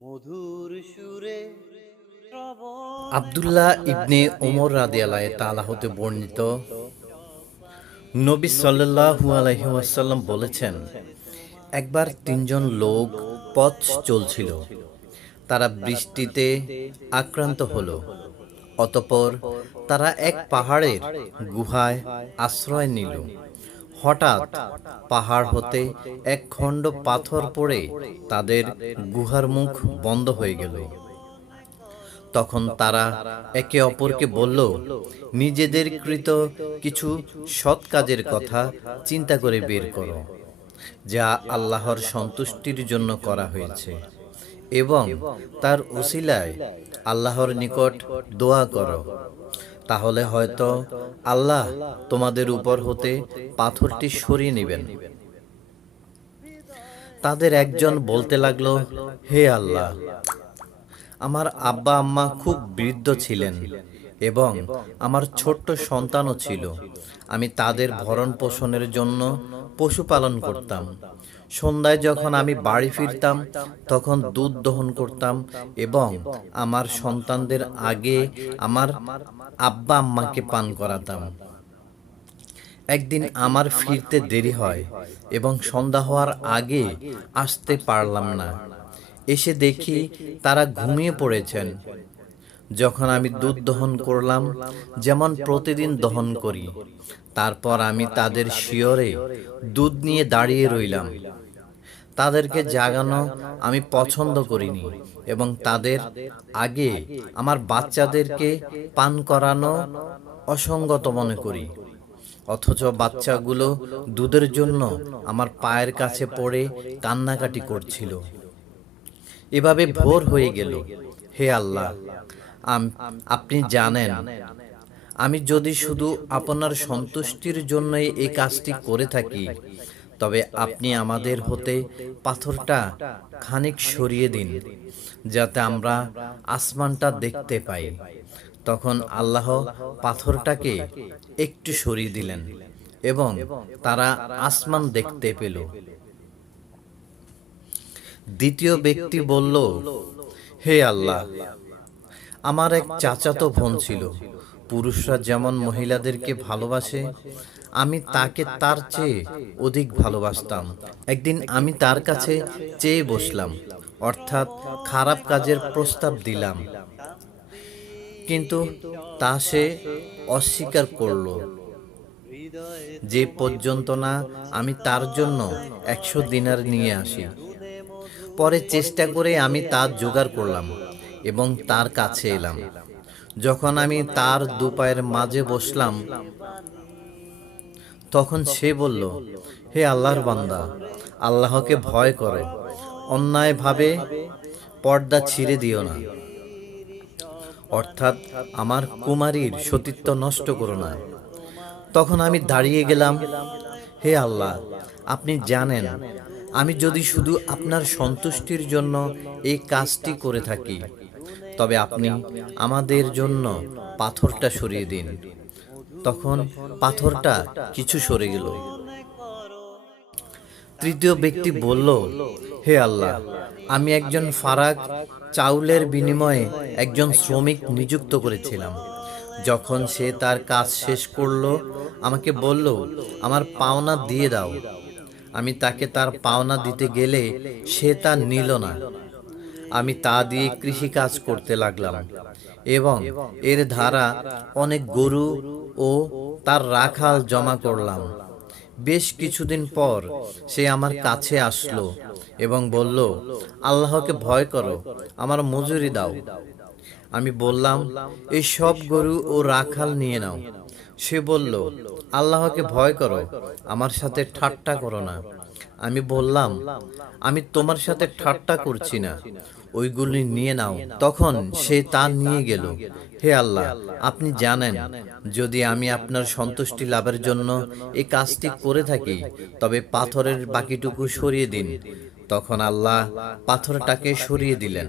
মধুর সুরে আব্দুল্লাহ ইবনে ওমর রাদিয়াল্লাহু তাআলা হতে বর্ণিত, নবী সাল্লাল্লাহু আলাইহি ওয়াসাল্লাম বলেছেন, একবার তিনজন লোক পথ চলছিল। তারা বৃষ্টিতে আক্রান্ত হলো। অতঃপর তারা এক পাহাড়ের গুহায় আশ্রয় নিল। হঠাৎ পাহাড় হতে এক খণ্ড পাথর পড়ে তাদের গুহার মুখ বন্ধ হয়ে গেল। তখন তারা একে অপরকে বলল, নিজেদের কৃত কিছু সৎ কাজের কথা চিন্তা করে বের করো, যা আল্লাহর সন্তুষ্টির জন্য করা হয়েছে, এবং তার উসিলায় আল্লাহর নিকট দোয়া করো। তাহলে হয়তো আল্লাহ তোমাদের উপর হতে পাথরটি সরিয়ে নেবেন। তাদের একজন বলতে লাগলো, হে আল্লাহ, আমার আব্বা আম্মা খুব বৃদ্ধ ছিলেন এবং আমার ছোট্ট সন্তানও ছিল। আমি তাদের ভরণ পোষণের জন্য পশুপালন করতাম। সন্ধ্যায় যখন আমি বাড়ি ফিরতাম তখন দুধ দহন করতাম এবং আমার সন্তানদের আগে আমার আব্বা আম্মাকে পান করাতাম। একদিন আমার ফিরতে দেরি হয় এবং সন্ধ্যা হওয়ার আগে আসতে পারলাম না। এসে দেখি তারা ঘুমিয়ে পড়েছেন। যখন আমি দুধ দহন করলাম, যেমন প্রতিদিন দহন করি, তারপর আমি তাদের শিয়রে দুধ নিয়ে দাঁড়িয়ে রইলাম। তাদেরকে জাগানো আমি পছন্দ করিনি এবং তাদের আগে আমার বাচ্চাদেরকে পান করানো অসঙ্গত মনে করি। অথচ বাচ্চাগুলো দুধের জন্য আমার পায়ের কাছে পড়ে কান্নাকাটি করছিল। এভাবে ভোর হয়ে গেল। হে আল্লাহ, আপনি জানেন, আমি যদি শুধু আপনার সন্তুষ্টির জন্য এই কাজটি করে থাকি, তবে আপনি আমাদের হতে পাথরটা খানিক সরিয়ে দিন, যাতে আমরা আসমানটা দেখতে পাই। তখন আল্লাহ পাথরটাকে একটু সরিয়ে দিলেন এবং তারা আসমান দেখতে পেল। দ্বিতীয় ব্যক্তি বলল, হে আল্লাহ, আমার এক চাচাতো বোন ছিল। পুরুষরা যেমন মহিলাদেরকে ভালোবাসে, আমি তাকে তার চেয়ে অধিক ভালোবাসতাম। একদিন আমি তার কাছে চেয়ে বসলাম, অর্থাৎ খারাপ কাজের প্রস্তাব দিলাম, কিন্তু তা সে অস্বীকার করল, যে পর্যন্ত না আমি তার জন্য 100 দিনার নিয়ে আসি। পরে চেষ্টা করে আমি তা জোগাড় করলাম এবং তার কাছে এলাম। যখন আমি তার দুপায়ের মাঝে বসলাম, তখন সে বলল, হে আল্লাহর বান্দা, আল্লাহকে ভয় করো, অন্যায়ভাবে পর্দা ছিঁড়ে দিও না, অর্থাৎ আমার কুমারীর সতীত্ব নষ্ট করো না। তখন আমি দাঁড়িয়ে গেলাম, হে আল্লাহ, আপনি জানেন, আমি যদি শুধু আপনার সন্তুষ্টির জন্য এই কাজটি করে থাকি, তবে আপনি আমাদের জন্য পাথরটা সরিয়ে দিন। তখন পাথরটা কিছু সরে গেল। তৃতীয় ব্যক্তি বলল, হে আল্লাহ, আমি একজন ফারাক চাউলের বিনিময়ে একজন শ্রমিক নিযুক্ত করেছিলাম। যখন সে তার কাজ শেষ করল, আমাকে বলল, আমার পাওনা দিয়ে দাও। আমি তাকে তার পাওনা দিতে গেলে সে তা নিল না। আমি তা দিয়ে কৃষি কাজ করতে লাগলাম এবং এর দ্বারা অনেক গরু ও তার রাখাল জমা করলাম। বেশ কিছুদিন পর সে আমার কাছে আসলো এবং বলল, আল্লাহকে ভয় করো, আমার মজুরি দাও। আমি বললাম, এই সব গরু ও রাখাল নিয়ে নাও। সে বলল, আল্লাহকে ভয় করো, আমার সাথে ঠাট্টা করো না। আমি বললাম, আমি তোমার সাথে ঠাট্টা করছি না, ওইগুলি নিয়ে নাও। তখন সে তা নিয়ে গেল। হে আল্লাহ, আপনি জানেন, যদি আমি আপনার সন্তুষ্টি লাভের জন্য এই কাজটি করে থাকি, তবে পাথরের বাকিটুকু সরিয়ে দিন। তখন আল্লাহ পাথরটাকে সরিয়ে দিলেন।